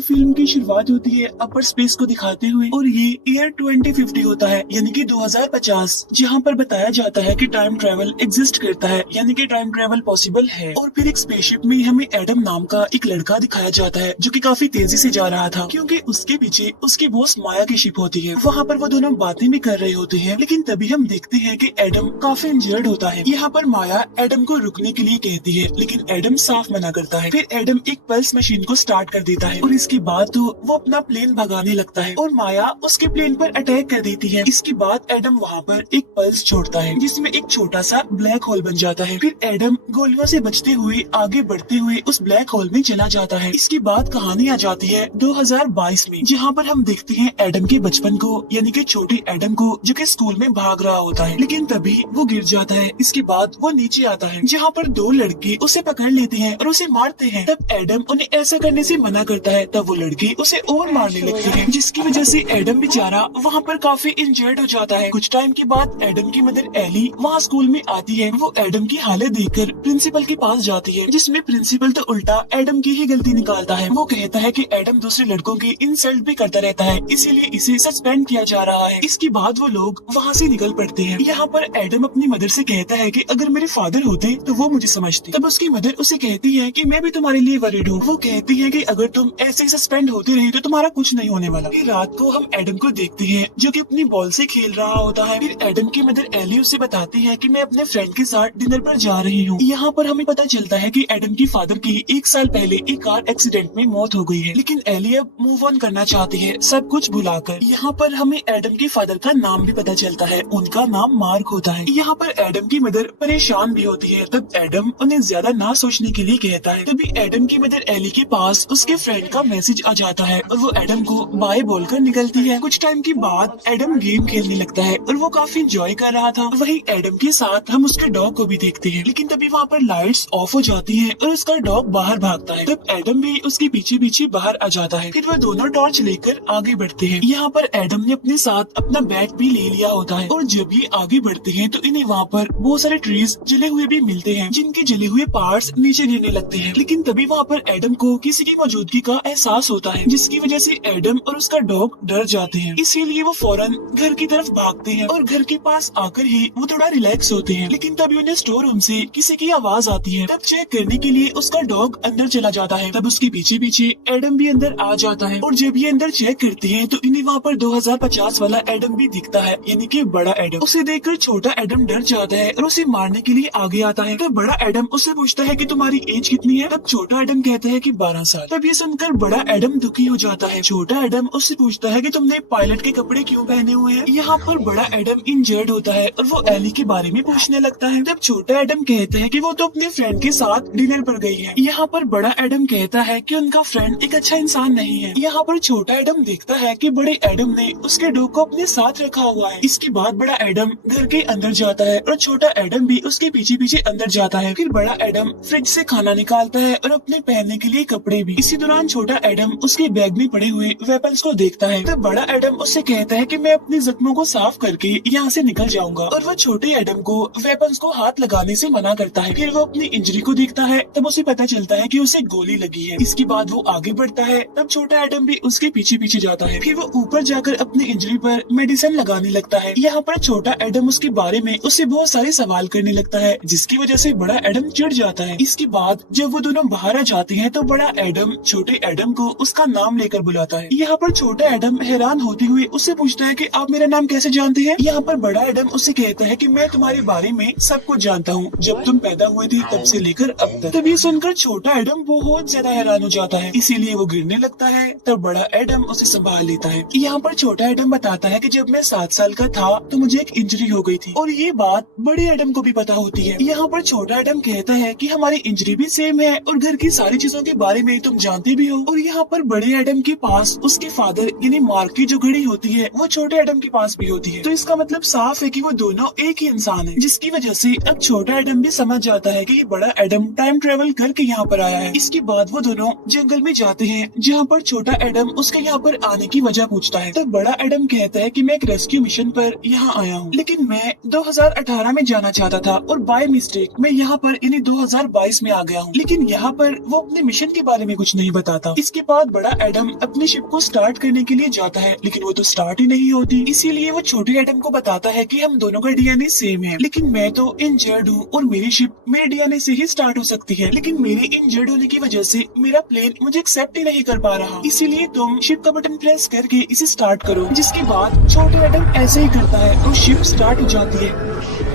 तो फिल्म की शुरुआत होती है अपर स्पेस को दिखाते हुए और ये ईयर 2050 होता है यानी कि 2050, जहाँ पर बताया जाता है कि टाइम ट्रेवल एग्जिस्ट करता है यानी कि टाइम ट्रेवल पॉसिबल है। और फिर एक स्पेसशिप में हमें एडम नाम का एक लड़का दिखाया जाता है जो कि काफी तेजी से जा रहा था क्योंकि उसके पीछे उसकी बॉस माया की शिप होती है। वहाँ पर वो दोनों बातें भी कर रहे होते हैं, लेकिन तभी हम देखते हैं कि एडम काफी इंजर्ड होता है। यहाँ पर माया एडम को रुकने के लिए कहती है, लेकिन एडम साफ मना करता है। फिर एडम एक पल्स मशीन को स्टार्ट कर देता है और इसके बाद तो वो अपना प्लेन भगाने लगता है और माया उसके प्लेन पर अटैक कर देती है। इसके बाद एडम वहाँ पर एक पल्स छोड़ता है जिसमें एक छोटा सा ब्लैक होल बन जाता है। फिर एडम गोलियों से बचते हुए आगे बढ़ते हुए उस ब्लैक होल में चला जाता है। इसके बाद कहानी आ जाती है 2022 में, जहाँ पर हम देखते हैं एडम के बचपन को यानी कि छोटे एडम को जो कि स्कूल में भाग रहा होता है, लेकिन तभी वो गिर जाता है। इसके बाद वो नीचे आता है जहाँ पर दो लड़के उसे पकड़ लेते हैं और उसे मारते हैं। तब एडम उन्हें ऐसा करने से मना करता है, तब वो लड़के उसे और मारने लगते हैं, जिसकी वजह से एडम बेचारा वहाँ पर काफी इंजर्ड हो जाता है। कुछ टाइम के बाद एडम की मदर एली वहाँ स्कूल में आती है। वो एडम की हालत देखकर प्रिंसिपल के पास जाती है, जिसमें प्रिंसिपल तो उल्टा एडम की ही गलती निकालता है। वो कहता है कि एडम दूसरे लड़कों की इंसल्ट भी करता रहता है, इसीलिए इसे सस्पेंड किया जा रहा है। इसके बाद वो लोग वहाँ से निकल पड़ते हैं। यहाँ पर एडम अपनी मदर से कहता है कि अगर मेरे फादर होते तो वो मुझे समझते। तब उसकी मदर उसे कहती है कि मैं भी तुम्हारे लिए वरीड हूँ। वो कहती है कि अगर तुम ऐसे सस्पेंड होते रहे तो तुम्हारा कुछ नहीं होने वाला। फिर रात को हम एडम को देखते हैं जो कि अपनी बॉल से खेल रहा होता है। फिर एडम की मदर एली उसे बताती है कि मैं अपने फ्रेंड के साथ डिनर पर जा रही हूँ। यहाँ पर हमें पता चलता है कि एडम की फादर की 1 साल पहले एक कार एक्सीडेंट में मौत हो गई है, लेकिन एली अब मूव ऑन करना चाहती है सब कुछ भुलाकर। यहाँ पर हमें एडम के फादर का नाम भी पता चलता है, उनका नाम मार्क होता है। यहाँ पर एडम की मदर परेशान भी होती है, तब एडम उन्हें ज्यादा ना सोचने के लिए कहता है। तभी एडम की मदर एली के पास उसके फ्रेंड का मैसेज आ जाता है और वो एडम को बाय बोलकर निकलती है। कुछ टाइम के बाद एडम गेम खेलने लगता है और वो काफी एंजॉय कर रहा था। वही एडम के साथ हम उसके डॉग को भी देखते हैं, लेकिन तभी वहाँ पर लाइट्स ऑफ हो जाती हैं और उसका डॉग बाहर भागता है। तब एडम भी उसके पीछे पीछे बाहर आ जाता है। फिर वो दोनों टॉर्च लेकर आगे बढ़ते हैं। यहाँ पर एडम ने अपने साथ अपना बैट भी ले लिया होता है और जब ये आगे बढ़ते हैं तो इन्हें वहाँ पर बहुत सारे ट्रीज जले हुए भी मिलते हैं, जिनके जले हुए पार्ट्स नीचे गिरने लगते हैं। लेकिन तभी वहाँ पर एडम को किसी की मौजूदगी का एहसास होता है, जिसकी वजह से एडम और उसका डॉग डर जाते हैं। इसीलिए वो फौरन घर की तरफ भागते हैं और घर के पास आकर ही वो थोड़ा रिलैक्स होते हैं। लेकिन तभी उन्हें स्टोर रूम से किसी की आवाज आती है। तब चेक करने के लिए उसका डॉग अंदर चला जाता है। तब उसके पीछे पीछे एडम भी अंदर आ जाता है और जब ये अंदर चेक करते हैं तो इन्हें वहाँ पर 2050 वाला एडम भी दिखता है, यानी कि बड़ा एडम। उसे देखकर छोटा एडम डर जाता है और उसे मारने के लिए आगे आता है। तब बड़ा एडम उससे पूछता है कि तुम्हारी एज कितनी है? तब छोटा एडम कहता है कि 12 साल। तब ये सुनकर बड़ा एडम दुखी हो जाता है। छोटा एडम उससे पूछता है कि तुमने पायलट के कपड़े क्यों पहने हुए हैं? यहाँ पर बड़ा एडम इंजर्ड होता है और वो एली के बारे में पूछने लगता है। तब छोटा एडम कहता है कि वो तो अपने फ्रेंड के साथ डिनर पर गई है। यहाँ पर बड़ा एडम कहता है कि उनका फ्रेंड एक अच्छा इंसान नहीं है। यहाँ पर छोटा एडम देखता है कि बड़े एडम ने उसके डॉग को अपने साथ रखा हुआ है। इसके बाद बड़ा एडम घर के अंदर जाता है और छोटा एडम भी उसके पीछे पीछे अंदर जाता है। फिर बड़ा एडम फ्रिज से खाना निकालता है और अपने पहनने के लिए कपड़े भी। इसी दौरान छोटा एडम उसके बैग में पड़े हुए वेपन्स को देखता है। तब बड़ा एडम उससे कहता है कि मैं अपने जख्मों को साफ करके यहाँ से निकल जाऊंगा और वो छोटे एडम को वेपन्स को हाथ लगाने से मना करता है। फिर वो अपनी इंजरी को देखता है, तब उसे पता चलता है कि उसे गोली लगी है। इसके बाद वो आगे बढ़ता है, तब छोटा एडम भी उसके पीछे पीछे जाता है। फिर वो ऊपर जाकर अपनी इंजरी पर मेडिसिन लगाने लगता है। यहाँ पर छोटा एडम उसके बारे में उससे बहुत सारे सवाल करने लगता है, जिसकी वजह से बड़ा एडम चिढ़ जाता है। इसके बाद जब वो दोनों बाहर आ जाते हैं तो बड़ा एडम छोटे एडम को उसका नाम लेकर बुलाता है। यहाँ पर छोटा एडम हैरान होते हुए उससे पूछता है कि आप मेरा नाम कैसे जानते हैं? यहाँ पर बड़ा एडम उससे कहता है कि मैं तुम्हारे बारे में सब कुछ जानता हूँ, जब तुम पैदा हुए थे तब से लेकर अब तक। तब ये सुनकर छोटा एडम बहुत ज्यादा हैरान हो जाता है, इसीलिए वो गिरने लगता है। तब बड़ा एडम उसे संभाल लेता है। यहाँ पर छोटा एडम बताता है कि जब मैं 7 साल का था तो मुझे एक इंजरी हो गई थी और ये बात बड़े एडम को भी पता होती है। यहाँ पर छोटा एडम कहता है कि हमारी इंजरी भी सेम है और घर की सारी चीजों के बारे में तुम जानते भी हो। और यहाँ पर बड़े एडम के पास उसके फादर यानी मार्क की जो घड़ी होती है वो छोटे एडम के पास भी होती है। तो इसका मतलब साफ है कि वो दोनों एक ही इंसान है, जिसकी वजह से अब छोटा एडम भी समझ जाता है कि ये बड़ा एडम टाइम ट्रेवल करके यहाँ पर आया है। इसके बाद वो दोनों जंगल में जाते हैं, जहाँ पर छोटा एडम उसके यहाँ पर आने की वजह पूछता है। तब बड़ा एडम कहता है कि मैं एक रेस्क्यू मिशन पर यहाँ आया हूँ, लेकिन मैं 2018 में जाना चाहता था और बाय मिस्टेक मैं यहाँ पर यानी 2022 में आ गया हूँ। लेकिन यहाँ पर वो अपने मिशन के बारे में कुछ नहीं बताता। इसके बाद बड़ा एडम अपनी शिप को स्टार्ट करने के लिए जाता है, लेकिन वो तो स्टार्ट ही नहीं होती। इसीलिए वो छोटे एडम को बताता है कि हम दोनों का डीएनए सेम है, लेकिन मैं तो इंजर्ड हूँ और मेरी शिप मेरे डीएनए से ही स्टार्ट हो सकती है, लेकिन मेरे इंजर्ड होने की वजह से मेरा प्लेन मुझे एक्सेप्ट ही नहीं कर पा रहा। इसीलिए तुम शिप का बटन प्रेस करके इसे स्टार्ट करो। जिसके बाद छोटे एडम ऐसे ही करता है और शिप स्टार्ट हो जाती है।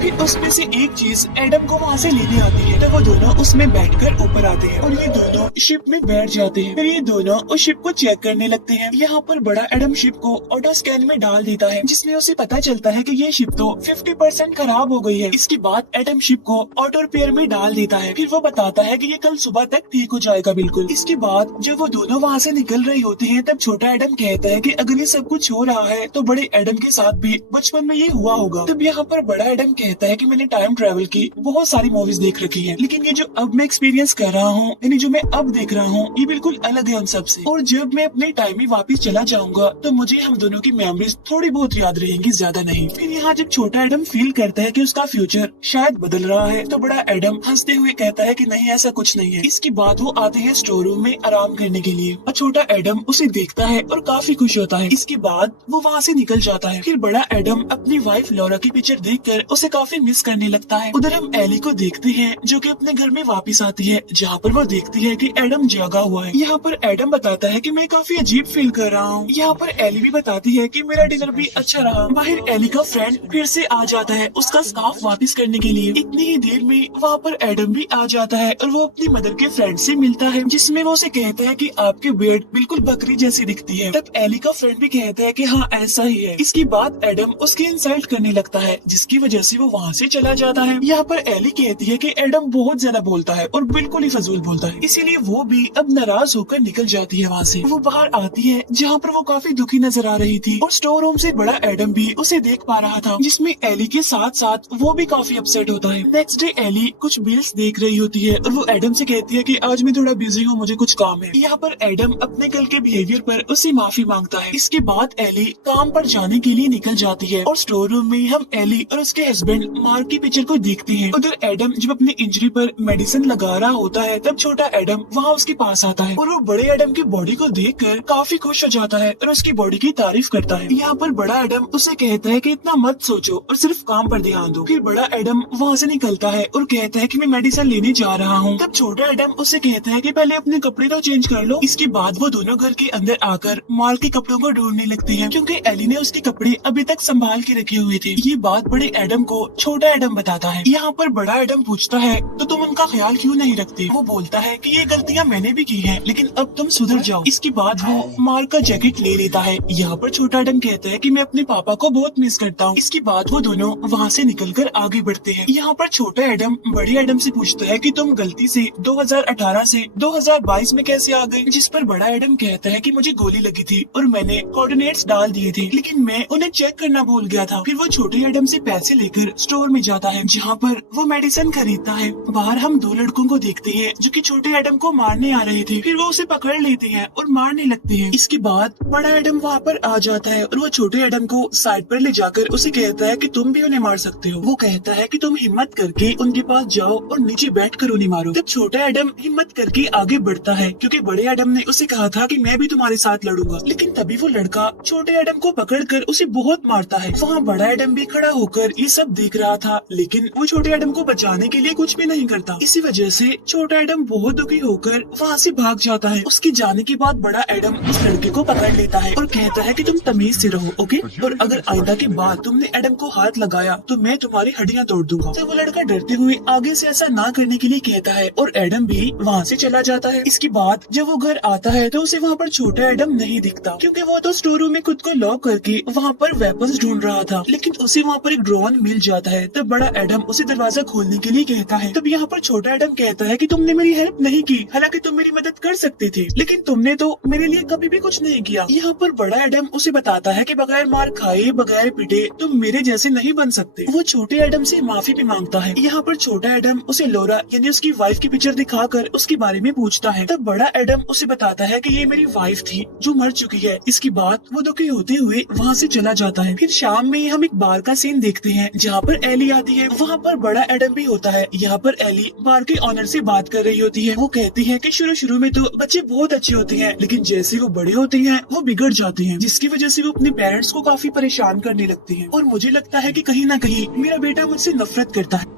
फिर उसमें से एक चीज एडम को वहाँ से लेने आती है, तो वो दोनों उसमें बैठकर ऊपर आते हैं और ये दोनों शिप में बैठ जाते हैं। फिर ये दोनों उस शिप को चेक करने लगते हैं। यहाँ पर बड़ा एडम शिप को ऑटो स्कैन में डाल देता है, जिसमें उसे पता चलता है कि ये शिप तो 50% खराब हो गई है। इसके बाद एडम शिप को ऑटो रिपेयर में डाल देता है। फिर वो बताता है कि ये कल सुबह तक ठीक हो जाएगा बिल्कुल। इसके बाद जब वो दोनों वहाँ से निकल रहे होते हैं, तब छोटा एडम कहता है कि अगर ये सब कुछ हो रहा है तो बड़े एडम के साथ भी बचपन में ये हुआ होगा। तब यहाँ पर बड़ा एडम कहता है कि मैंने टाइम ट्रेवल की बहुत सारी मूवीज देख रखी है, लेकिन ये जो अब मैं एक्सपीरियंस कर रहा हूँ, यानी जो मैं अब देख रहा हूँ, ये बिल्कुल अलग है उन सब से। और जब मैं अपने टाइम में वापस चला जाऊंगा तो मुझे हम दोनों की मेमोरीज थोड़ी बहुत याद रहेंगी, ज्यादा नहीं। फिर यहाँ जब छोटा एडम फील करता है कि उसका फ्यूचर शायद बदल रहा है, तो बड़ा एडम हंसते हुए कहता है कि नहीं, ऐसा कुछ नहीं है। इसके बाद वो आते हैं स्टोर रूम में आराम करने के लिए और छोटा एडम उसे देखता है और काफी खुश होता है। इसके बाद वो वहाँ से निकल जाता है। फिर बड़ा एडम अपनी वाइफ लॉरा की पिक्चर देखकर उसे काफी मिस करने लगता है। उधर हम एली को देखते हैं जो कि अपने घर में वापस आती है, जहाँ पर वो देखती है कि एडम जागा हुआ है। यहाँ पर एडम बताता है कि मैं काफी अजीब फील कर रहा हूँ। यहाँ पर एली भी बताती है कि मेरा डिनर भी अच्छा रहा। बाहर एली का फ्रेंड फिर से आ जाता है उसका स्कार्फ वापस करने के लिए। इतनी ही देर में वहाँ पर एडम भी आ जाता है और वो अपनी मदर के फ्रेंड से मिलता है, जिसमें वो उसे कहता है कि आपकी बियर्ड बिल्कुल बकरी जैसी दिखती है। तब एली का फ्रेंड भी कहता है कि हाँ ऐसा ही है। इसके बाद एडम उसकी इंसल्ट करने लगता है, जिसकी वजह से वो वहाँ से चला जाता है। यहाँ पर एली कहती है कि एडम बहुत ज्यादा बोलता है और बिल्कुल ही फजूल बोलता है, इसीलिए वो भी अब नाराज होकर निकल जाती है वहाँ से। वो बाहर आती है जहाँ पर वो काफी दुखी नजर आ रही थी और स्टोर रूम से बड़ा एडम भी उसे देख पा रहा था, जिसमें एली के साथ साथ वो भी काफी अपसेट होता है। नेक्स्ट डे एली कुछ बिल्स देख रही होती है और वो एडम से कहती है कि आज मैं थोड़ा बिजी हूँ, मुझे कुछ काम है। यहाँ पर एडम अपने कल के बिहेवियर पर उससे माफी मांगता है। इसके बाद एली काम पर जाने के लिए निकल जाती है और स्टोर रूम में हम एली और उसके हस्बैंड मार्क की पिक्चर को देखते हैं। उधर एडम जब अपनी इंजरी पर मेडिसिन लगा रहा होता है, तब छोटा एडम वहाँ उसके पास आता है और वो बड़े एडम की बॉडी को देखकर काफी खुश हो जाता है और उसकी बॉडी की तारीफ करता है। यहाँ पर बड़ा एडम उसे कहता है कि इतना मत सोचो और सिर्फ काम पर ध्यान दो। फिर बड़ा एडम वहाँ से निकलता है और कहता है कि मैं मेडिसिन लेने जा रहा हूँ। तब छोटा एडम उसे कहता है कि पहले अपने कपड़े तो चेंज कर लो। इसके बाद वो दोनों घर के अंदर आकर मार्क के कपड़ों को ढूंढने लगते हैं, क्योंकि एली ने उसके कपड़े अभी तक संभाल के रखे हुए थे। ये बात बड़े एडम को छोटा एडम बताता है। यहाँ पर बड़ा एडम पूछता है तो तुम उनका ख्याल क्यों नहीं रखते? वो बोलता है कि ये गलतियाँ मैंने भी की हैं, लेकिन अब तुम सुधर जाओ। इसके बाद वो मार्क का जैकेट ले लेता है। यहाँ पर छोटा एडम कहता है कि मैं अपने पापा को बहुत मिस करता हूँ। इसके बाद वो दोनों वहाँ से निकलकर आगे बढ़ते हैं। यहाँ पर छोटा एडम बड़े एडम से पूछता है कि तुम गलती से 2018 से 2022 में कैसे आ गए? जिस पर बड़ा एडम कहता है कि मुझे गोली लगी थी और मैंने कोऑर्डिनेट्स डाल दिए थे, लेकिन मैं उन्हें चेक करना भूल गया था। फिर वो छोटे एडम से पैसे लेकर स्टोर में जाता है, जहाँ पर वो मेडिसिन खरीदता है। बाहर हम दो लड़कों को देखते हैं जो कि छोटे एडम को मारने आ रहे थे। फिर वो उसे पकड़ लेते हैं और मारने लगते हैं। इसके बाद बड़ा एडम वहाँ पर आ जाता है और वो छोटे एडम को साइड पर ले जाकर उसे कहता है कि तुम भी उन्हें मार सकते हो। वो कहता है कि तुम हिम्मत करके उनके पास जाओ और नीचे बैठकर उन्हें मारो। तब छोटा एडम हिम्मत करके आगे बढ़ता है, क्योंकि बड़े एडम ने उसे कहा था कि मैं भी तुम्हारे साथ लड़ूंगा। लेकिन तभी वो लड़का छोटे एडम को पकड़कर उसे बहुत मारता है। वहाँ बड़ा एडम भी खड़ा होकर ये सब देख रहा था, लेकिन वो छोटे एडम को बचाने के लिए कुछ भी नहीं करता। इसी वजह से छोटा एडम बहुत दुखी होकर वहाँ से भाग जाता है। उसके जाने के बाद बड़ा एडम उस लड़के को पकड़ लेता है और कहता है कि तुम तमीज से रहो, ओके? और अगर आइंदा के बाद तुमने एडम को हाथ लगाया तो मैं तुम्हारी हड्डियाँ तोड़ दूंगा। तो वो लड़का डरते हुए आगे से ऐसा ना करने के लिए कहता है और एडम भी वहाँ से चला जाता है। इसके बाद जब वो घर आता है तो उसे वहाँ पर छोटा एडम नहीं दिखता, क्योंकि वो तो स्टोर रूम में खुद को लॉक करके वहाँ पर वेपन्स ढूंढ रहा था। लेकिन उसे वहाँ पर एक ड्रोन मिल जाता है। तब बड़ा एडम उसे दरवाजा खोलने के लिए कहता है। तब यहाँ पर छोटा एडम कहता है कि तुमने मेरी हेल्प नहीं की, हालांकि तुम मेरी मदद कर सकते थे, लेकिन तुमने तो मेरे लिए कभी भी कुछ नहीं किया। यहाँ पर बड़ा एडम उसे बताता है कि बगैर मार खाए बगैर पिटे तुम मेरे जैसे नहीं बन सकते। वो छोटे एडम से माफी भी मांगता है। यहाँ पर छोटा एडम उसे लोरा यानी उसकी वाइफ की पिक्चर दिखाकर उसके बारे में पूछता है। तब बड़ा एडम उसे बताता है कि ये मेरी वाइफ थी जो मर चुकी है। इसके बाद वो दुखी होते हुए वहाँ से चला जाता है। फिर शाम में हम एक बार का सीन देखते हैं, जहाँ यहाँ पर एली आती है। वहाँ पर बड़ा एडम भी होता है। यहाँ पर एली बार के ऑनर से बात कर रही होती है। वो कहती है कि शुरू में तो बच्चे बहुत अच्छे होते हैं, लेकिन जैसे वो बड़े होते हैं वो बिगड़ जाते हैं, जिसकी वजह से वो अपने पेरेंट्स को काफी परेशान करने लगते हैं। और मुझे लगता है कि कहीं ना कहीं मेरा बेटा मुझसे नफरत करता है।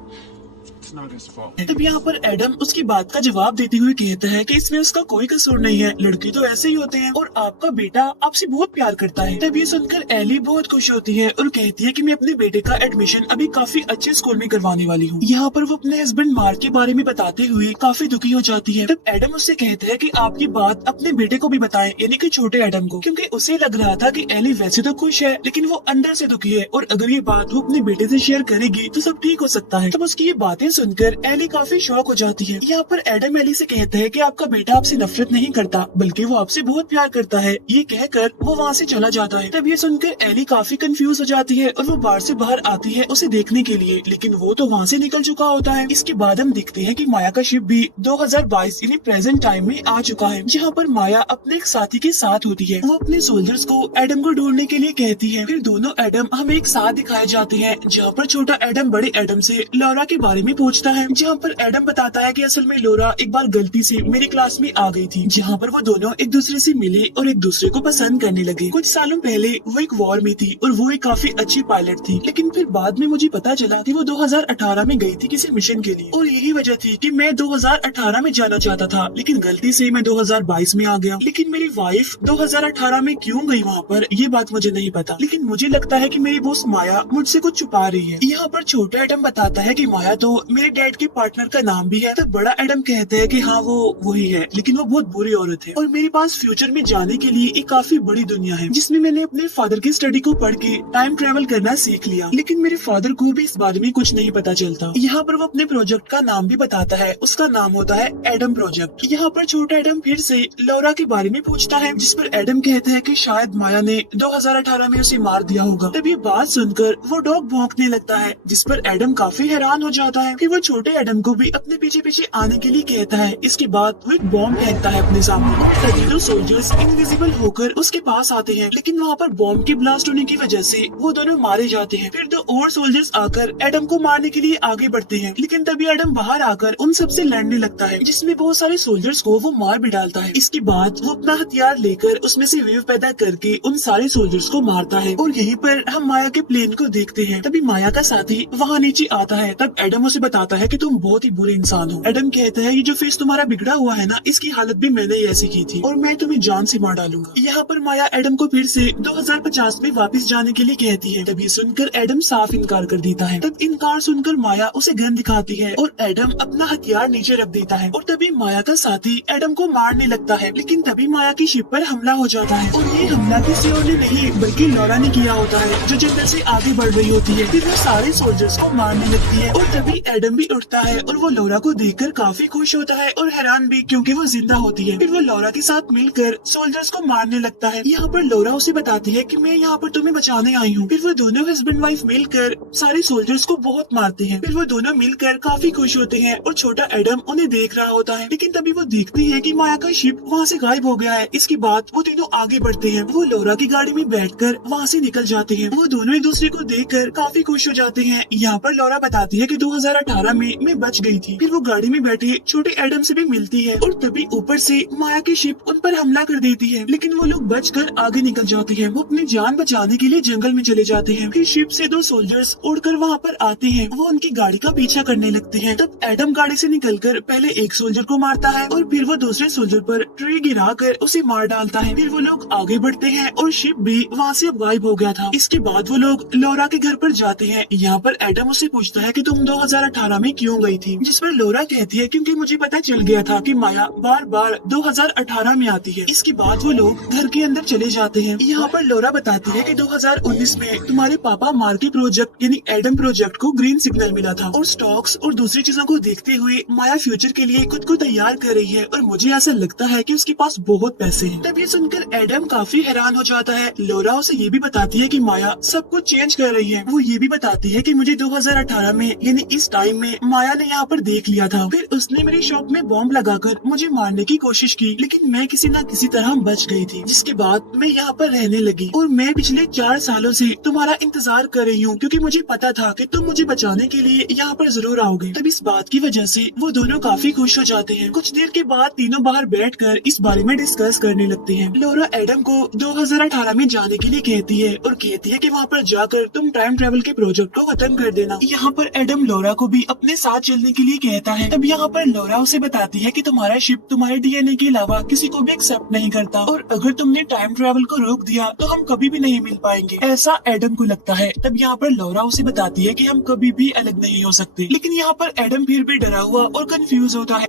तब यहाँ पर एडम उसकी बात का जवाब देते हुए कहता है कि इसमें उसका कोई कसूर नहीं है, लड़के तो ऐसे ही होते हैं और आपका बेटा आपसे बहुत प्यार करता है। तब ये सुनकर एली बहुत खुश होती है और कहती है कि मैं अपने बेटे का एडमिशन अभी काफी अच्छे स्कूल में करवाने वाली हूँ। यहाँ पर वो अपने हस्बैंड मार्क के बारे में बताते हुए काफी दुखी हो जाती है। तब एडम उससे कहता है कि आप ये बात अपने बेटे को भी बताएं, यानी कि छोटे एडम को, क्योंकि उसे लग रहा था कि एली वैसे तो खुश है लेकिन वो अंदर से दुखी है और अगर ये बात वो अपने बेटे से शेयर करेगी तो सब ठीक हो सकता है। तब उसकी ये बातें सुनकर एली काफी शॉक हो जाती है। यहाँ पर एडम एली से कहता है कि आपका बेटा आपसे नफरत नहीं करता बल्कि वो आपसे बहुत प्यार करता है। ये कहकर वो वहाँ से चला जाता है। तब ये सुनकर एली काफी कंफ्यूज हो जाती है और वो बार से बाहर आती है उसे देखने के लिए, लेकिन वो तो वहाँ से निकल चुका होता है। इसके बाद हम देखते हैं कि माया का शिप भी 2022 यानी प्रेजेंट टाइम में आ चुका है, जहाँ पर माया अपने एक साथी के साथ होती है। वो अपने सोल्जर्स को एडम को ढूंढने के लिए कहती है। फिर दोनों एडम हमें एक साथ दिखाए जाते हैं, जहाँ पर छोटा एडम बड़े एडम से लौरा के बारे में पूछता है, जहाँ पर एडम बताता है कि असल में लौरा एक बार गलती से मेरी क्लास में आ गई थी, जहाँ पर वो दोनों एक दूसरे से मिले और एक दूसरे को पसंद करने लगे। कुछ सालों पहले वो एक वॉर में थी और वो एक काफी अच्छी पायलट थी, लेकिन फिर बाद में मुझे पता चला कि वो 2018 में गई थी किसी मिशन के लिए और यही वजह थी कि मैं 2018 में जाना चाहता था, लेकिन गलती से मैं 2022 में आ गया। लेकिन मेरी वाइफ 2018 में क्यों गई वहाँ पर, ये बात मुझे नहीं पता, लेकिन मुझे लगता है कि मेरी बॉस माया मुझसे कुछ छुपा रही है। यहाँ पर छोटा एडम बताता है कि माया तो मेरे डैड के पार्टनर का नाम भी है। तो बड़ा एडम कहता है कि हाँ वो वही है, लेकिन वो बहुत बुरी औरत है और मेरे पास फ्यूचर में जाने के लिए एक काफी बड़ी दुनिया है, जिसमें मैंने अपने फादर की स्टडी को पढ़ के टाइम ट्रेवल करना सीख लिया, लेकिन मेरे फादर को भी इस बारे में कुछ नहीं पता चलता। यहाँ पर वो अपने प्रोजेक्ट का नाम भी बताता है, उसका नाम होता है एडम प्रोजेक्ट। यहाँ पर छोटा एडम फिर से लौरा के बारे में पूछता है, जिस पर एडम कहता है कि शायद माया ने 2018 में उसे मार दिया होगा। तब ये बात सुनकर वो डॉग भौंकने लगता है, जिस पर एडम काफी हैरान हो जाता है। फिर वो छोटे एडम को भी अपने पीछे पीछे आने के लिए कहता है। इसके बाद वो एक बॉम्ब फेंकता है अपने सामने। तभी दो सोल्जर्स इनविजिबल होकर उसके पास आते हैं, लेकिन वहाँ पर बॉम्ब के ब्लास्ट होने की वजह से वो दोनों मारे जाते हैं। फिर दो और सोल्जर्स आकर एडम को मारने के लिए आगे बढ़ते हैं, लेकिन तभी एडम बाहर आकर उन सबसे लड़ने लगता है, जिसमें बहुत सारे सोल्जर्स को वो मार भी डालता है। इसके बाद वो अपना हथियार लेकर उसमें से वेव पैदा करके उन सारे सोल्जर्स को मारता है और यहीं पर हम माया के प्लेन को देखते हैं। तभी माया का साथी वहाँ नीचे आता है। तब एडम उसे बताता है कि तुम बहुत ही बुरे इंसान हो। एडम कहता है ये जो फेस तुम्हारा बिगड़ा हुआ है ना, इसकी हालत भी मैंने ही ऐसी की थी और मैं तुम्हें जान से मार डालूंगा। यहाँ पर माया एडम को फिर से 2050 में वापस जाने के लिए कहती है। तभी सुनकर एडम साफ इनकार कर देता है। तब इनकार सुनकर माया उसे गन दिखाती है और एडम अपना हथियार नीचे रख देता है और तभी माया का साथी एडम को मारने लगता है, लेकिन तभी माया की शिप पर हमला हो जाता है और ये हमला किसी और ने नहीं बल्कि लौरा ने किया होता है, जो जंगल से आगे बढ़ रही होती है। फिर वो सारे सोल्जर्स को मारने लगती है और तभी एडम भी उठता है और वो लौरा को देखकर काफी खुश होता है और हैरान भी, क्योंकि वो जिंदा होती है। फिर वो लौरा के साथ मिलकर सोल्जर्स को मारने लगता है। यहाँ पर लौरा उसे बताती है कि मैं यहाँ पर तुम्हें बचाने आई हूँ। फिर वो दोनों हस्बैंड वाइफ मिलकर सारे सोल्जर्स को बहुत मारते हैं। फिर वो दोनों मिलकर काफी खुश होते हैं और छोटा एडम उन्हें देख रहा होता है, लेकिन तभी वो देखते हैं कि माया का शिप वहाँ से गायब हो गया है। इसके बाद वो तीनों आगे बढ़ते हैं। वो लौरा की गाड़ी में बैठकर वहाँ से निकल जाते हैं। वो दोनों एक दूसरे को देखकर काफी खुश हो जाते हैं। यहाँ पर लौरा बताती है कि 2018 में मैं बच गई थी। फिर वो गाड़ी में बैठे छोटे एडम से भी मिलती है और तभी ऊपर से माया की शिप उन पर हमला कर देती है, लेकिन वो लोग बचकर आगे निकल जाते हैं। वो अपनी जान बचाने के लिए जंगल में चले जाते हैं। फिर शिप से दो सोल्जर्स उड़कर वहाँ पर आते हैं। वो उनकी गाड़ी का पीछा करने लगते हैं। तब एडम गाड़ी से निकलकर पहले एक सोल्जर को मारता है और फिर वो दूसरे सोल्जर पर ट्री गिराकर उसे मार डालता है। फिर वो लोग आगे बढ़ते हैं और शिप भी वहाँ से अब गायब हो गया था। इसके बाद वो लोग लौरा के घर पर जाते हैं। यहाँ पर एडम उसे पूछता है कि तुम 2018 में क्यों गई थी, जिस पर लौरा कहती है क्योंकि मुझे पता चल गया था कि माया बार बार 2018 में आती है। इसके बाद वो लोग घर के अंदर चले जाते हैं। यहाँ पर लौरा बताती है कि 2019 में तुम्हारे पापा मार्की प्रोजेक्ट यानी एडम प्रोजेक्ट को ग्रीन सिग्नल मिला था और स्टॉक्स और दूसरी चीजों को देखते हुए माया फ्यूचर के लिए खुद को तैयार कर रही है और मुझे ऐसा लगता है कि उसके पास बहुत पैसे हैं। तब ये सुनकर एडम काफी हैरान हो जाता है। लौरा उसे ये भी बताती है कि माया सब कुछ चेंज कर रही है। वो ये भी बताती है कि मुझे 2018 में यानी इस टाइम टाइम में माया ने यहाँ पर देख लिया था। फिर उसने मेरी शॉप में बॉम्ब लगाकर मुझे मारने की कोशिश की, लेकिन मैं किसी न किसी तरह बच गई थी। जिसके बाद मैं यहाँ पर रहने लगी और मैं पिछले 4 सालों से तुम्हारा इंतजार कर रही हूँ, क्योंकि मुझे पता था कि तुम मुझे बचाने के लिए यहाँ पर जरूर आओगे। तब इस बात की वजह से वो दोनों काफी खुश हो जाते हैं। कुछ देर के बाद तीनों बाहर बैठकर इस बारे में डिस्कस करने लगते हैं। लौरा एडम को 2018 में जाने के लिए कहती है और कहती है कि वहाँ पर जाकर तुम टाइम ट्रेवल के प्रोजेक्ट को खत्म कर देना। यहाँ पर एडम लौरा को भी अपने साथ चलने के लिए कहता है। तब यहाँ पर लौरा उसे बताती है कि तुम्हारा शिप तुम्हारे डीएनए के अलावा किसी को भी एक्सेप्ट नहीं करता, और अगर तुमने टाइम ट्रेवल को रोक दिया तो हम कभी भी नहीं मिल पाएंगे, ऐसा एडम को लगता है। तब यहाँ पर लौरा उसे बताती है कि हम कभी भी अलग नहीं हो सकते, लेकिन यहाँ पर एडम फिर भी डरा हुआ और कंफ्यूज होता है।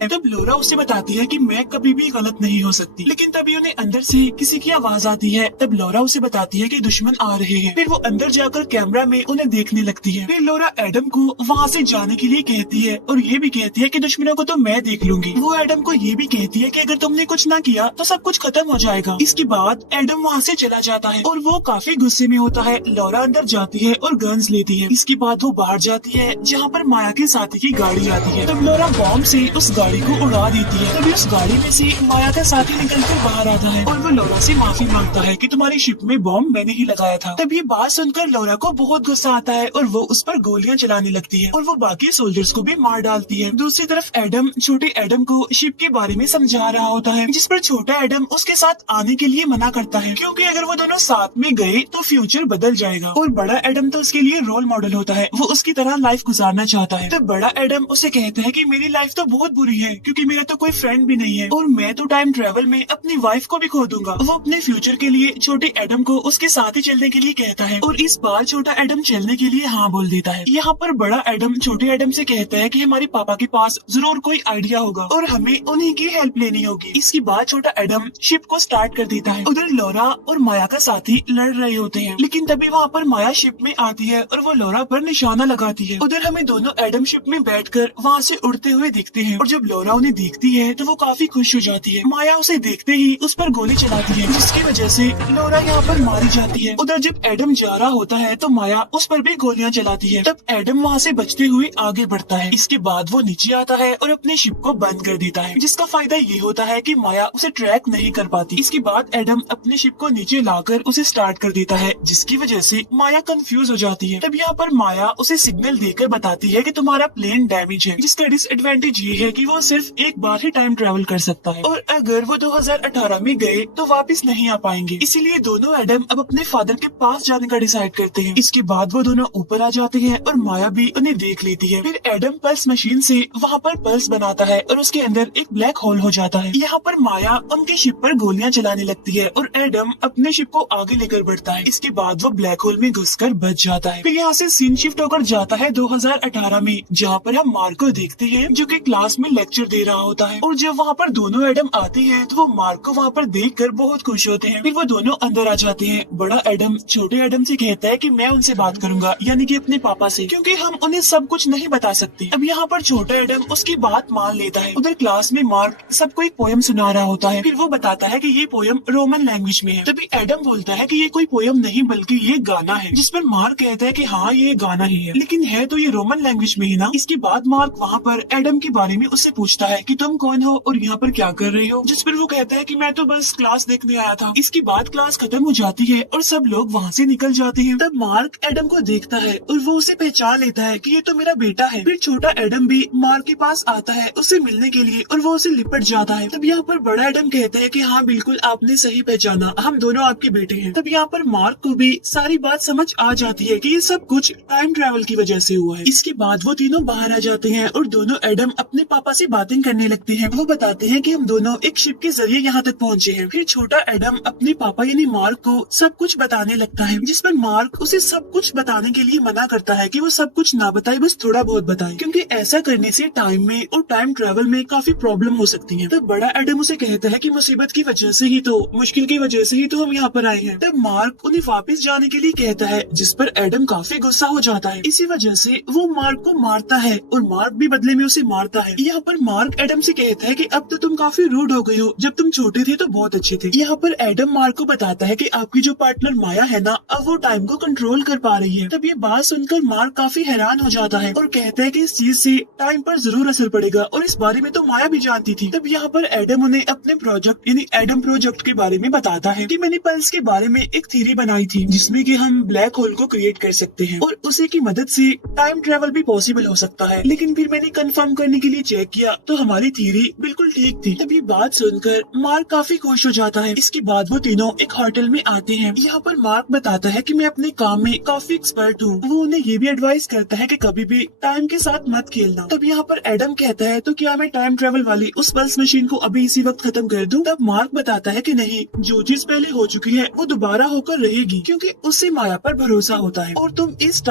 तब लौरा उसे बताती है कि मैं कभी भी गलत नहीं हो सकती, लेकिन तभी उन्हें अंदर से किसी की आवाज आती है। तब लौरा उसे बताती है कि दुश्मन आ रहे हैं। फिर वो अंदर जाकर कैमरा में उन्हें देखने लगती है। फिर लौरा एडम को वहाँ से जाने के लिए कहती है और ये भी कहती है कि दुश्मनों को तो मैं देख लूंगी। वो एडम को ये भी कहती है कि अगर तुमने कुछ ना किया तो सब कुछ खत्म हो जाएगा। इसके बाद एडम वहाँ से चला जाता है और वो काफी गुस्से में होता है। लौरा अंदर जाती है और गन्स लेती है। इसके बाद वो बाहर जाती है जहाँ पर माया के साथी की गाड़ी आती है। तब लौरा बॉम्ब से उस गाड़ी को उड़ा देती है। तभी उस गाड़ी में से माया का साथी निकलकर बाहर आता है और वो लौरा से माफी मांगता है कि तुम्हारी शिप में बॉम्ब मैंने ही लगाया था। तब ये बात सुनकर लौरा को बहुत गुस्सा आता है और वो उस पर गोलियां चलाने लगती है और वो बाकी सोल्जर्स को भी मार डालती है। दूसरी तरफ एडम छोटे एडम को शिप के बारे में समझा रहा होता है, जिस पर छोटा एडम उसके साथ आने के लिए मना करता है, क्योंकि अगर वो दोनों साथ में गए तो फ्यूचर बदल जाएगा। और बड़ा एडम तो उसके लिए रोल मॉडल होता है, वो उसकी तरह लाइफ गुजारना चाहता है। तब बड़ा एडम उसे कहता है कि मेरी लाइफ तो बहुत बुरी है, क्योंकि मेरा तो कोई फ्रेंड भी नहीं है और मैं तो टाइम ट्रेवल में अपनी वाइफ को भी खो दूंगा। वो अपने फ्यूचर के लिए छोटे एडम को उसके साथ ही चलने के लिए कहता है और इस बार छोटा एडम चलने के लिए हाँ बोल देता है। यहाँ पर बड़ा एडम छोटे एडम से कहता है कि हमारे पापा के पास जरूर कोई आइडिया होगा और हमें उन्हीं की हेल्प लेनी होगी। इसके बाद छोटा एडम शिप को स्टार्ट कर देता है। उधर लौरा और माया का साथी लड़ रहे होते हैं, लेकिन तभी वहाँ पर माया शिप में आती है और वो लौरा पर निशाना लगाती है। उधर हमें दोनों एडम शिप में बैठकर वहाँ से उड़ते हुए दिखते हैं और जब लौरा उन्हें देखती है तो वो काफी खुश हो जाती है। माया उसे देखते ही उस पर गोली चलाती है, जिसकी वजह से लौरा यहाँ पर मारी जाती है। उधर जब एडम जा रहा होता है तो माया उस पर भी गोलियां चलाती है। तब एडम वहाँ से बचते हुए आगे बढ़ता है। इसके बाद वो नीचे आता है और अपने शिप को बंद कर देता है, जिसका फायदा ये होता है कि माया उसे ट्रैक नहीं कर पाती। इसके बाद एडम अपने शिप को नीचे लाकर उसे स्टार्ट कर देता है, जिसकी वजह से माया कंफ्यूज हो जाती है। तब यहाँ पर माया उसे सिग्नल देकर बताती है कि तुम्हारा प्लेन डैमेज है, जिसका डिसएडवांटेज ये है कि वो सिर्फ एक बार ही टाइम ट्रेवल कर सकता है और अगर वो 2018 में गए तो वापस नहीं आ पाएंगे। इसीलिए दोनों एडम अब अपने फादर के पास जाने का डिसाइड करते हैं। इसके बाद वो दोनों ऊपर आ जाते हैं और माया भी उन्हें देख लेती है। फिर एडम पल्स मशीन से वहाँ पर पल्स बनाता है और उसके अंदर एक ब्लैक होल हो जाता है। यहाँ पर माया उनकी शिप पर गोलियां चलाने लगती है और एडम अपने शिप को आगे लेकर बढ़ता है। इसके बाद वो ब्लैक होल में घुसकर बच जाता है। फिर यहाँ से सीन शिफ्ट होकर जाता है 2018 में, जहाँ पर हम मार्क को देखते हैं जो कि क्लास में लेक्चर दे रहा होता है। और जब वहाँ पर दोनों एडम आते हैं तो वो मार्क को वहाँ पर देखकर बहुत खुश होते हैं। फिर वो दोनों अंदर आ जाते हैं। बड़ा एडम छोटे एडम से कहता है कि मैं उनसे बात करूंगा, यानी कि अपने पापा से, क्योंकि हम उन्हें सब कुछ नहीं बता सकते। अब यहाँ पर छोटा एडम उसकी बात मान लेता है। उधर क्लास में मार्क सबको एक पोयम सुना रहा होता है। फिर वो बताता है कि ये पोयम रोमन लैंग्वेज में है। तभी एडम बोलता है कि ये कोई पोयम नहीं बल्कि ये गाना है, जिस पर मार्क कहता है कि हाँ ये गाना ही है, लेकिन है तो ये रोमन लैंग्वेज में ही ना। इसके बाद मार्क वहाँ पर एडम के बारे में उससे पूछता है कि तुम कौन हो और यहाँ पर क्या कर रहे हो, जिस पर वो कहता है कि मैं तो बस क्लास देखने आया था। इसके बाद क्लास खत्म हो जाती है और सब लोग वहाँ से निकल जाते हैं। तब मार्क एडम को देखता है और वो उसे पहचान लेता है कि ये तो मेरा बेटा है। फिर छोटा एडम भी मार्क के पास आता है उसे मिलने के लिए और वो उसे लिपट जाता है। तब यहाँ पर बड़ा एडम कहता है कि हाँ बिल्कुल आपने सही पहचाना, हम दोनों आपके बेटे हैं। तब यहाँ पर मार्क को भी सारी बात समझ आ जाती है कि ये सब कुछ टाइम ट्रेवल की वजह से हुआ है। इसके बाद वो तीनों बाहर आ जाते हैं और दोनों एडम अपने पापा से बातें करने लगते हैं। वो बताते हैं कि हम दोनों एक शिप के जरिए यहाँ तक पहुँचे हैं। फिर छोटा एडम अपने पापा यानी मार्क को सब कुछ बताने लगता है, जिस पर मार्क उसे सब कुछ बताने के लिए मना करता है कि वो सब कुछ ना बताए, बस थोड़ा बहुत बताए, क्योंकि ऐसा करने से टाइम में और टाइम ट्रेवल में काफी प्रॉब्लम हो सकती है। तब बड़ा एडम उसे कहता है कि मुसीबत की वजह से ही तो, मुश्किल की वजह से ही तो हम यहाँ पर आए हैं। तब मार्क उन्हें वापस जाने के लिए कहता है, जिस पर एडम काफी गुस्सा हो जाता है। इसी वजह से वो मार्क को मारता है और मार्क भी बदले में उसे मारता है। यहाँ पर मार्क एडम से कहता है कि अब तो तुम काफी रूड हो गई हो, जब तुम छोटे थे तो बहुत अच्छे थे। यहाँ पर एडम मार्क को बताता है कि आपकी जो पार्टनर माया है ना, अब वो टाइम को कंट्रोल कर पा रही है। तब ये बात सुनकर मार्क काफी हैरान हो जाता है और कहता है कि इस चीज से टाइम पर जरूर असर पड़ेगा और इस बारे में तो माया भी जानती थी। तब यहाँ पर एडम उन्हें अपने प्रोजेक्ट यानी एडम प्रोजेक्ट के बारे में बताता है कि मैंने पल्स के बारे में एक थ्योरी बनाई थी जिसमें कि हम ब्लैक होल को क्रिएट कर सकते हैं और उसी की मदद से टाइम ट्रेवल भी पॉसिबल हो सकता है। लेकिन फिर मैंने कंफर्म करने के लिए चेक किया तो हमारी थ्योरी बिल्कुल ठीक थी। तब ये बात सुनकर मार्क काफी खुश हो जाता है। इसके बाद वो तीनों एक होटल में आते हैं। यहाँ पर मार्क बताता है कि मैं अपने काम में काफी एक्सपर्ट हूँ। वो उन्हें ये भी एडवाइस करता है कि कभी भी टाइम के साथ मत खेलना। तब यहाँ पर एडम कहता है तो क्या मैं टाइम ट्रेवल वाली उस पल्स मशीन को अभी इसी वक्त खत्म कर दूं? तब मार्क बताता है कि नहीं, जो चीज पहले हो चुकी है वो दोबारा होकर रहेगी क्योंकि उससे माया पर भरोसा होता है। और तुम इस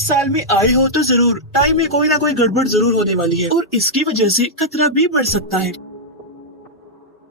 साल में आए हो तो जरूर टाइम में कोई ना कोई गड़बड़ जरूर होने वाली है और इसकी वजह से खतरा भी बढ़ सकता है।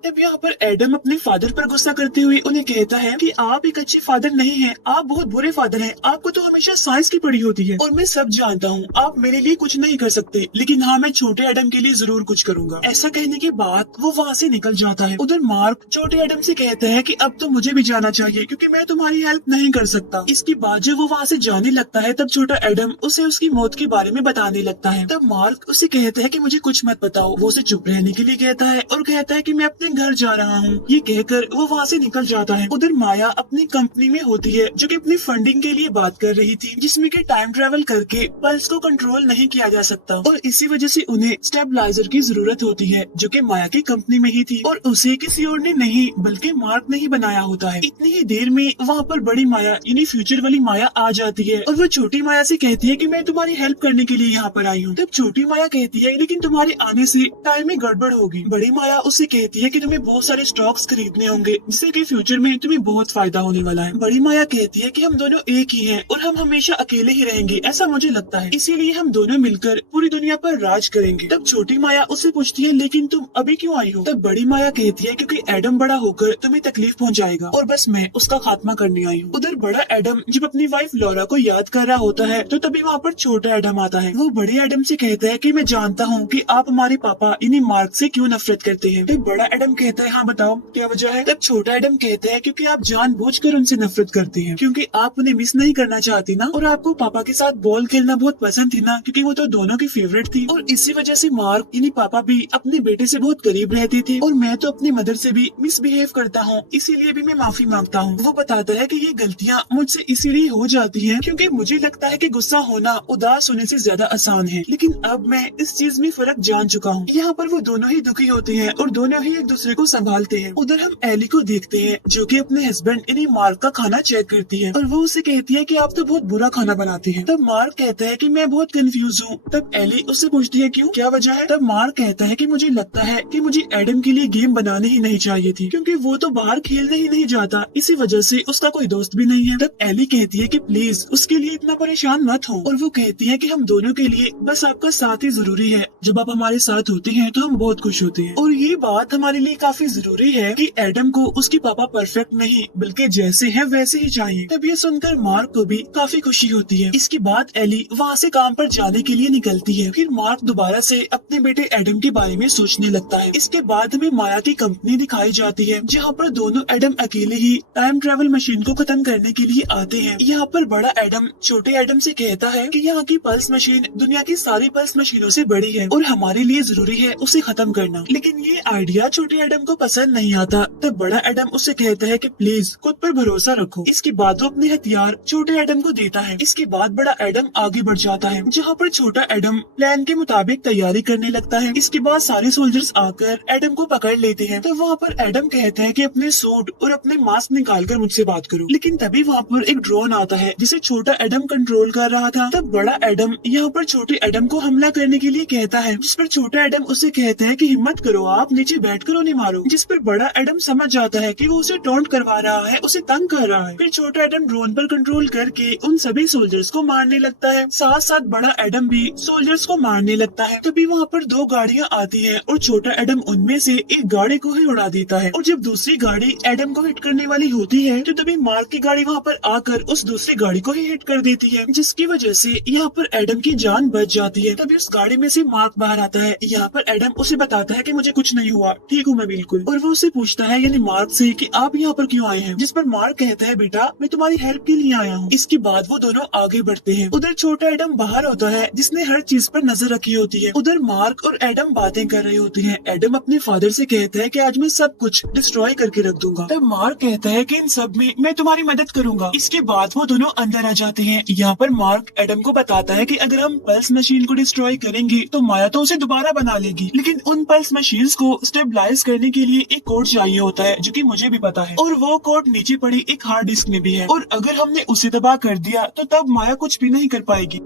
तब यहाँ पर एडम अपने फादर पर गुस्सा करते हुए उन्हें कहता है कि आप एक अच्छे फादर नहीं हैं, आप बहुत बुरे फादर हैं। आपको तो हमेशा साइंस की पढ़ी होती है और मैं सब जानता हूँ, आप मेरे लिए कुछ नहीं कर सकते, लेकिन हाँ मैं छोटे एडम के लिए जरूर कुछ करूंगा। ऐसा कहने के बाद वो वहाँ से निकल जाता है। उधर मार्क छोटे एडम से कहता है कि अब तो मुझे भी जाना चाहिए क्योंकि मैं तुम्हारी हेल्प नहीं कर सकता। इसके बाद जब वो वहाँ से जाने लगता है तब छोटा एडम उसे उसकी मौत के बारे में बताने लगता है। तब मार्क उसे कहता है कि मुझे कुछ मत बताओ। वो उसे चुप रहने के लिए कहता है और कहता है कि मैं अपने घर जा रहा हूँ। ये कहकर वो वहाँ से निकल जाता है। उधर माया अपनी कंपनी में होती है जो कि अपनी फंडिंग के लिए बात कर रही थी जिसमें कि टाइम ट्रेवल करके पल्स को कंट्रोल नहीं किया जा सकता और इसी वजह से उन्हें स्टेबलाइजर की जरूरत होती है जो कि माया की कंपनी में ही थी और उसे किसी और ने नहीं बल्कि मार्क ने ही बनाया होता है। इतनी ही देर में वहाँ पर बड़ी माया यानी फ्यूचर वाली माया आ जाती है और वो छोटी माया से कहती है कि मैं तुम्हारी हेल्प करने के लिए यहाँ पर आई हूँ। तब छोटी माया कहती है लेकिन तुम्हारे आने से टाइम में गड़बड़ होगी। बड़ी माया उससे कहती है कि तुम्हें बहुत सारे स्टॉक्स खरीदने होंगे जिससे कि फ्यूचर में तुम्हें बहुत फायदा होने वाला है। बड़ी माया कहती है कि हम दोनों एक ही हैं और हम हमेशा अकेले ही रहेंगे, ऐसा मुझे लगता है, इसीलिए हम दोनों मिलकर पूरी दुनिया पर राज करेंगे। तब छोटी माया उससे पूछती है लेकिन तुम अभी क्यों आई हो? तब बड़ी माया कहती है क्योंकि एडम बड़ा होकर तुम्हें तकलीफ पहुंचाएगा और बस मैं उसका खात्मा करने आई हूँ। उधर बड़ा एडम जब अपनी वाइफ लॉरा को याद कर रहा होता है तो तभी वहाँ पर छोटा एडम आता है। वो बड़े एडम से कहता है कि मैं जानता हूँ कि आप हमारे पापा यानी मार्क से क्यों नफरत करते हैं। तब बड़ा एडम कहता है हाँ बताओ क्या वजह है? तब छोटा एडम कहता है क्योंकि आप जानबूझकर उनसे नफरत करते हैं क्योंकि आप उन्हें मिस नहीं करना चाहती ना और आपको पापा के साथ बॉल खेलना बहुत पसंद थी ना क्योंकि वो तो दोनों की फेवरेट थी और इसी वजह से मार्क यानी पापा भी अपने बेटे से बहुत करीब रहते थे और मैं तो अपनी मदर से भी मिसबिहेव करता हूँ, इसीलिए भी मैं माफी मांगता हूँ। वो बताता है कि ये गलतियाँ मुझसे इसीलिए हो जाती हैं क्योंकि मुझे लगता है कि गुस्सा होना उदास होने से ज्यादा आसान है, लेकिन अब मैं इस चीज में फर्क जान चुका हूँ। यहाँ पर वो दोनों ही दुखी होते हैं और दोनों ही एक दूसरे को संभालते हैं। उधर हम एली को देखते हैं जो कि अपने हस्बैंड यानी मार्क का खाना चेक करती है और वो उसे कहती है कि आप तो बहुत बुरा खाना बनाते हैं। तब मार्क कहता है कि मैं बहुत कंफ्यूज हूँ। तब एली उससे पूछती है क्यों, क्या वजह है? तब मार्क कहता है कि मुझे लगता है कि मुझे एडम के लिए गेम बनाने ही नहीं चाहिए थी क्योंकि वो तो बाहर खेलने ही नहीं जाता, इसी वजह से उसका कोई दोस्त भी नहीं है। तब एली कहती है कि प्लीज उसके लिए इतना परेशान मत हो और वो कहती है कि हम दोनों के लिए बस आपका साथ ही जरूरी है, जब आप हमारे साथ होते हैं तो हम बहुत खुश होते हैं। और ये बात हमारे लिए काफी जरूरी है कि एडम को उसके पापा परफेक्ट नहीं बल्कि जैसे है वैसे ही चाहिए। तब ये सुनकर मार्क को भी काफी खुशी होती है। इसके बाद एली वहाँ से काम पर जाने के लिए निकलती है। फिर मार्क दोबारा से अपने बेटे एडम के बारे में सोचने लगता है। इसके बाद हमें माया की कंपनी दिखाई जाती है जहाँ पर दोनों एडम अकेले ही टाइम ट्रेवल मशीन को खत्म करने के लिए आते हैं। यहाँ पर बड़ा एडम छोटे एडम से कहता है कि यहाँ की पल्स मशीन दुनिया की सारी पल्स मशीनों से बड़ी है और हमारे लिए जरूरी है उसे खत्म करना। लेकिन ये आइडिया छोटे एडम को पसंद नहीं आता। तब बड़ा एडम उसे कहता है कि प्लीज खुद पर भरोसा रखो। इसके बाद वो अपने हथियार छोटे एडम को देता है। इसके बाद बड़ा एडम आगे बढ़ जाता है जहाँ पर छोटा एडम प्लान के मुताबिक तैयारी करने लगता है। इसके बाद सारे सोल्जर्स आकर एडम को पकड़ लेते हैं। तो वहाँ पर एडम कहता है कि अपने सूट और अपने मास्क निकालकर मुझसे बात करो। लेकिन तभी वहाँ पर एक ड्रोन आता है जिसे छोटा एडम कंट्रोल कर रहा था। तब बड़ा एडम यहाँ पर छोटे एडम को हमला करने के लिए कहता है, जिस पर छोटा एडम उसे कहता है कि हिम्मत करो, आप नीचे बैठकर उन्हें गोली मारो। जिस पर बड़ा एडम समझ जाता है कि वो उसे टॉन्ट करवा रहा है, उसे तंग कर रहा है। फिर छोटा एडम ड्रोन पर कंट्रोल करके उन सभी सोल्जर्स को मारने लगता है। साथ साथ बड़ा एडम भी सोल्जर्स को मारने लगता है। तभी वहाँ पर दो गाड़ियाँ आती हैं और छोटा एडम उनमें से एक गाड़ी को ही उड़ा देता है। और जब दूसरी गाड़ी एडम को हिट करने वाली होती है तो तभी मार्क की गाड़ी वहाँ पर आकर उस दूसरी गाड़ी को ही हिट कर देती है, जिसकी वजह से यहाँ पर एडम की जान बच जाती है। तभी उस गाड़ी में से मार्क बाहर आता है। यहाँ पर एडम उसे बताता है कि मुझे कुछ नहीं हुआ, ठीक हूँ मैं बिल्कुल। और वो उसे पूछता है यानी मार्क से कि आप यहाँ पर क्यों आए हैं, जिस पर मार्क कहता है बेटा मैं तुम्हारी हेल्प के लिए आया हूँ। इसके बाद वो दोनों आगे बढ़ते हैं। उधर छोटा एडम बाहर होता है जिसने हर चीज पर नजर रखी होती है। उधर मार्क और एडम बातें कर रहे होते हैं। एडम अपने फादर से कहता है कि आज मैं सब कुछ डिस्ट्रॉय करके रख दूंगा। तब मार्क कहता है कि इन सब में मैं तुम्हारी मदद करूंगा। इसके बाद वो दोनों अंदर आ जाते हैं। यहाँ पर मार्क एडम को बताता है कि अगर हम पल्स मशीन को डिस्ट्रॉय करेंगे तो माया तो उसे दोबारा बना लेगी, लेकिन उन पल्स मशीन्स को स्टेबलाइज करने के लिए एक कोड चाहिए होता है जो कि मुझे भी पता है, और वो कोड नीचे पड़ी एक हार्ड डिस्क में भी है, और अगर हमने उसे तबाह कर दिया तो तब माया कुछ भी नहीं कर पाएगी।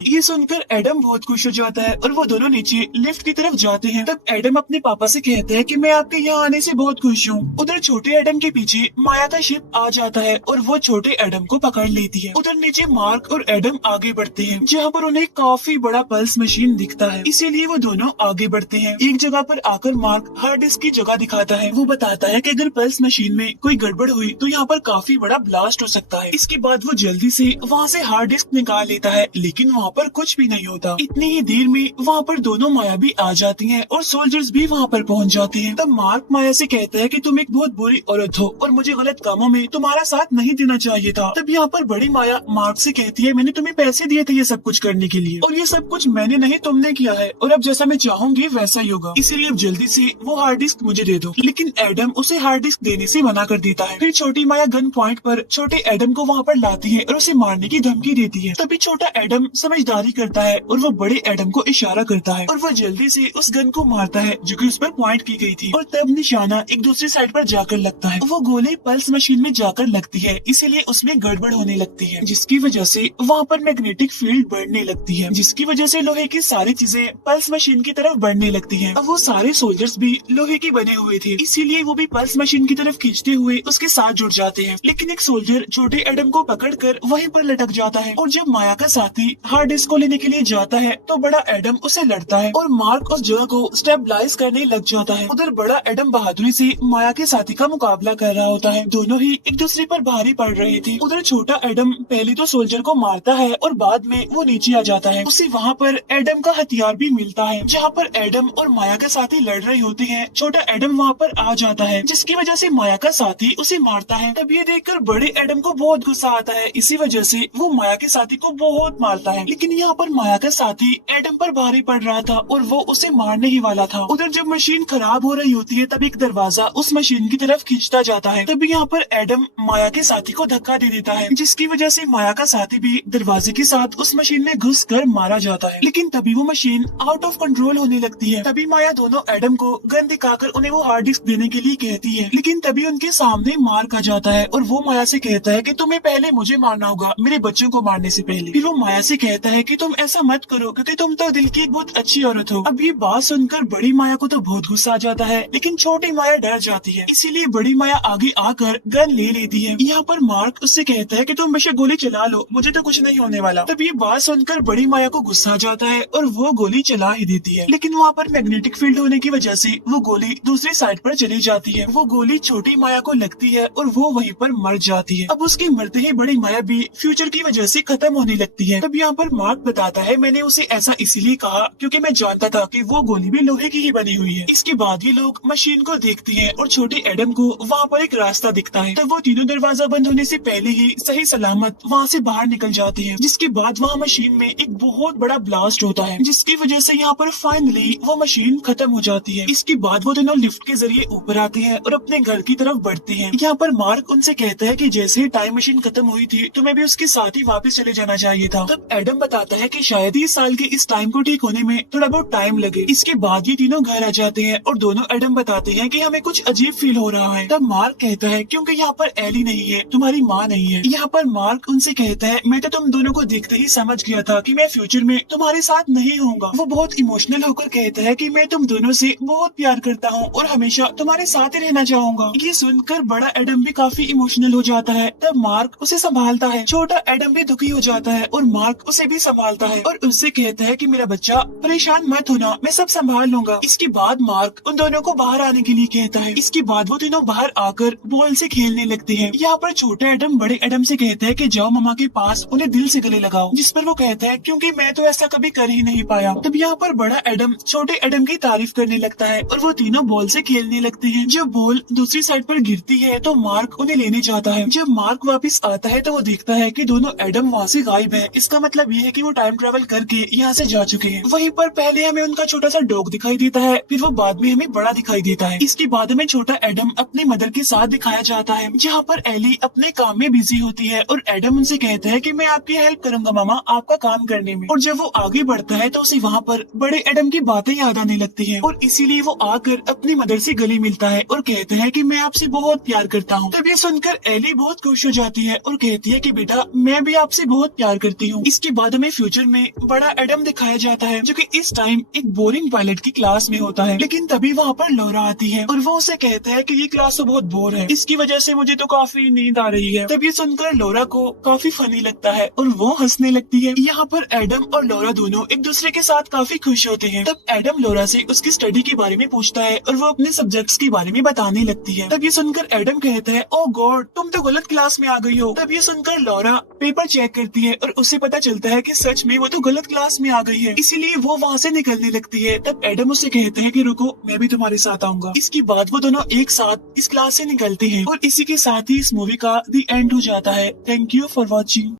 ये सुनकर एडम बहुत खुश हो जाता है और वो दोनों नीचे लिफ्ट की तरफ जाते हैं। तब एडम अपने पापा से कहता है कि मैं आपके यहाँ आने से बहुत खुश हूँ। उधर छोटे एडम के पीछे माया का शिप आ जाता है और वो छोटे एडम को पकड़ लेती है। उधर नीचे मार्क और एडम आगे बढ़ते हैं जहाँ पर उन्हें काफी बड़ा पल्स मशीन दिखता है, इसीलिए वो दोनों आगे बढ़ते हैं। एक जगह पर आकर मार्क हार्ड डिस्क की जगह दिखाता है। वो बताता है कि अगर पल्स मशीन में कोई गड़बड़ हुई तो यहाँ पर काफी बड़ा ब्लास्ट हो सकता है। इसके बाद वो जल्दी से वहाँ से हार्ड डिस्क निकाल लेता है, लेकिन वहाँ पर कुछ भी नहीं होता। इतनी ही देर में वहाँ पर दोनों माया भी आ जाती हैं और सोल्जर्स भी वहाँ पर पहुँच जाते हैं। तब मार्क माया से कहता है कि तुम एक बहुत बुरी औरत हो और मुझे गलत कामों में तुम्हारा साथ नहीं देना चाहिए था। तब यहाँ पर बड़ी माया मार्क से कहती है मैंने तुम्हें पैसे दिए थे ये सब कुछ करने के लिए, और ये सब कुछ मैंने नहीं तुमने किया है, और अब जैसा मैं चाहूंगी वैसा ही होगा, इसीलिए अब जल्दी से वो हार्ड डिस्क मुझे दे दो। लेकिन एडम उसे हार्ड डिस्क देने से मना कर देता है। फिर छोटी माया गन पॉइंट पर छोटे एडम को वहाँ पर लाती है और उसे मारने की धमकी देती है। तभी छोटा एडम समझदारी करता है और वो बड़े एडम को इशारा करता है और वो जल्दी से उस गन को मारता है जो कि उस पर पॉइंट की गई थी, और तब निशाना एक दूसरी साइड पर जाकर लगता है। वो गोली पल्स मशीन में जाकर लगती है, इसीलिए उसमें गड़बड़ होने लगती है, जिसकी वजह से वहाँ पर मैग्नेटिक फील्ड बढ़ने लगती है, जिसकी वजह से लोहे की सारी चीजें पल्स मशीन की तरफ बढ़ने लगती है। अब वो सारे सोल्जर्स भी लोहे के बने हुए थे, इसीलिए वो भी पल्स मशीन की तरफ खींचते हुए उसके साथ जुड़ जाते हैं। लेकिन एक सोल्जर छोटे एडम को पकड़कर वहीं पर लटक जाता है, और जब माया का साथी हार्ड डिस्क को लेने के लिए जाता है तो बड़ा एडम उसे लड़ता है और मार्क उस जगह को स्टेबलाइज करने लग जाता है। उधर बड़ा एडम बहादुरी से माया के साथी का मुकाबला कर रहा होता है। दोनों ही एक दूसरे पर भारी पड़ रहे थे। उधर छोटा एडम पहले तो सोल्जर को मारता है और बाद में वो नीचे आ जाता है। उसे वहाँ पर एडम का हथियार भी मिलता है। जहाँ पर एडम और माया के साथी लड़ रहे होते हैं, छोटा एडम वहाँ पर आ जाता है, जिसकी वजह से माया का साथी उसे मारता है। तब ये देखकर बड़े एडम को बहुत गुस्सा आता है, इसी वजह से वो माया के साथी को बहुत मारता है। लेकिन यहाँ पर माया का साथी एडम पर भारी पड़ रहा था और वो उसे मारने ही वाला था। उधर जब मशीन खराब हो रही होती है तब एक दरवाजा उस मशीन की तरफ खींचता जाता है। तभी यहाँ पर एडम माया के साथी को धक्का दे देता है, जिसकी वजह से माया का साथी भी दरवाजे के साथ उस मशीन में घुस कर मारा जाता है। लेकिन तभी वो मशीन आउट ऑफ कंट्रोल होने लगती है। तभी माया दोनों एडम को गन दिखाकर उन्हें वो हार्ड डिस्क देने के लिए कहती है, लेकिन तभी उनके सामने मार्क आ जाता है और वो माया से कहता है कि तुम्हें पहले मुझे मारना होगा मेरे बच्चों को मारने से पहले। फिर वो माया से कहता है कि तुम ऐसा मत करो क्योंकि तुम तो दिल की एक बहुत अच्छी औरत हो। अब ये बात सुनकर बड़ी माया को तो बहुत गुस्सा आ जाता है, लेकिन छोटी माया डर जाती है, इसीलिए बड़ी माया आगे आकर गन ले लेती है। यहाँ पर मार्क उससे कहता है कि तुम बेशक गोली चला लो, मुझे तो कुछ नहीं होने वाला। तब ये बात सुनकर बड़ी माया को गुस्सा आ जाता है और वो गोली चला ही देती है, लेकिन वहाँ पर मैग्नेटिक फील्ड होने की वजह से वो गोली दूसरी साइड पर चली जाती है। वो गोली छोटी माया को लगती है और वो वहीं पर मर जाती है। अब उसके मरते ही बड़ी माया भी फ्यूचर की वजह से खत्म होने लगती है। तब यहाँ पर मार्क बताता है मैंने उसे ऐसा इसीलिए कहा क्योंकि मैं जानता था कि वो गोली भी लोहे की ही बनी हुई है। इसके बाद ये लोग मशीन को देखते हैं और छोटे एडम को वहाँ पर एक रास्ता दिखता है। तब वो तीनों दरवाजा बंद होने से पहले ही सही सलामत वहाँ से बाहर निकल जाते हैं। जिसके बाद वहाँ मशीन में एक बहुत बड़ा ब्लास्ट होता है, जिसकी वजह से यहाँ पर फाइनली वो मशीन खत्म हो जाती है। इसके बाद वो दोनों लिफ्ट के जरिए ऊपर आते हैं और अपने घर की तरफ बढ़ते हैं। यहाँ पर मार्क उनसे कहता है कि जैसे ही टाइम मशीन खत्म हुई थी तुम्हें भी उसके साथ ही वापस चले जाना चाहिए था। तब एडम बताता है कि शायद 30 साल के इस टाइम को ठीक होने में थोड़ा बहुत टाइम लगे। इसके बाद ये तीनों घर आ जाते हैं और दोनों एडम बताते हैं कि हमें कुछ अजीब फील हो रहा है। तब मार्क कहता है क्योंकि यहाँ पर एली नहीं है, तुम्हारी माँ नहीं है। यहाँ पर मार्क उनसे कहता है मैं तो तुम दोनों को देखते ही समझ गया था कि मैं फ्यूचर में तुम्हारे साथ नहीं होऊंगा। वो बहुत इमोशनल होकर कहता है कि मैं तुम दोनों से बहुत प्यार करता हूँ और हमेशा तुम्हारे साथ ही रहना चाहूंगा। ये सुनकर बड़ा एडम भी काफी इमोशनल हो जाता है। तब मार्क उसे संभालता है। छोटा एडम भी दुखी हो जाता है और मार्क उसे भी संभालता है और उससे कहता है कि मेरा बच्चा परेशान मत होना, मैं सब संभाल लूंगा। इसके बाद मार्क उन दोनों को बाहर आने के लिए कहता है। इसके बाद वो तीनों बाहर आकर बॉल से खेलने लगते हैं। यहाँ पर छोटा एडम बड़े एडम से कहता है कि जाओ मम्मा के पास उन्हें दिल से गले लगाओ, जिस पर वो कहता है क्योंकि मैं तो ऐसा कभी कर ही नहीं पाया। तब यहाँ पर बड़ा एडम छोटे एडम की तारीफ करने लगता है और वो तीनों बॉल से खेलने लगते हैं। जब बॉल दूसरी साइड पर गिरती है तो मार्क उन्हें लेने जाता है। जब मार्क वापस आता है तो वो देखता है कि दोनों एडम वहाँ से गायब है। इसका मतलब ये है कि वो टाइम ट्रेवल करके यहाँ से जा चुके हैं। वहीं पर पहले हमें उनका छोटा सा डॉग दिखाई देता है, फिर वो बाद में हमें बड़ा दिखाई देता है। इसके बाद हमें छोटा एडम अपनी मदर के साथ दिखाया जाता है, जहाँ पर एली अपने काम में बिजी होती है और एडम उनसे कहता है कि मैं आपकी हेल्प करूंगा मामा आपका काम करने में। और जब वो आगे बढ़ता है तो उसे वहाँ पर बड़े एडम की बातें याद आने लगती है और इसीलिए वो आकर अपनी मदर से गले मिलता है और कहता है कि मैं आपसे बहुत प्यार करता हूँ। तब ये सुनकर एली बहुत खुश हो जाती है और कहती है कि बेटा मैं भी आपसे बहुत प्यार करती हूँ। इसके बाद हमें फ्यूचर में बड़ा एडम दिखाया जाता है जो कि इस टाइम एक बोरिंग पायलट की क्लास में होता है। लेकिन तभी वहाँ पर लौरा आती है और वो उसे कहता है कि ये क्लास तो बहुत बोर है, इसकी वजह से मुझे तो काफी नींद आ रही है। तब ये सुनकर लौरा को काफी फनी लगता है और वो हंसने लगती है। यहाँ पर एडम और लौरा दोनों एक दूसरे के साथ काफी खुश होते हैं। तब एडम लौरा से उसकी स्टडी के बारे में पूछता है और वो अपने सब्जेक्ट्स के बारे में बताने लगती है। तब ये सुनकर एडम कहता है ओ गॉड तुम तो गलत क्लास में आ गई हो। तब ये सुनकर लौरा पेपर चेक करती है और उसे पता चलता है कि सच में वो तो गलत क्लास में आ गई है, इसीलिए वो वहाँ से निकलने लगती है। तब एडम उसे कहते हैं कि रुको मैं भी तुम्हारे साथ आऊंगा। इसके बाद वो दोनों एक साथ इस क्लास से निकलते हैं और इसी के साथ ही इस मूवी का द एंड हो जाता है। Thank you for watching.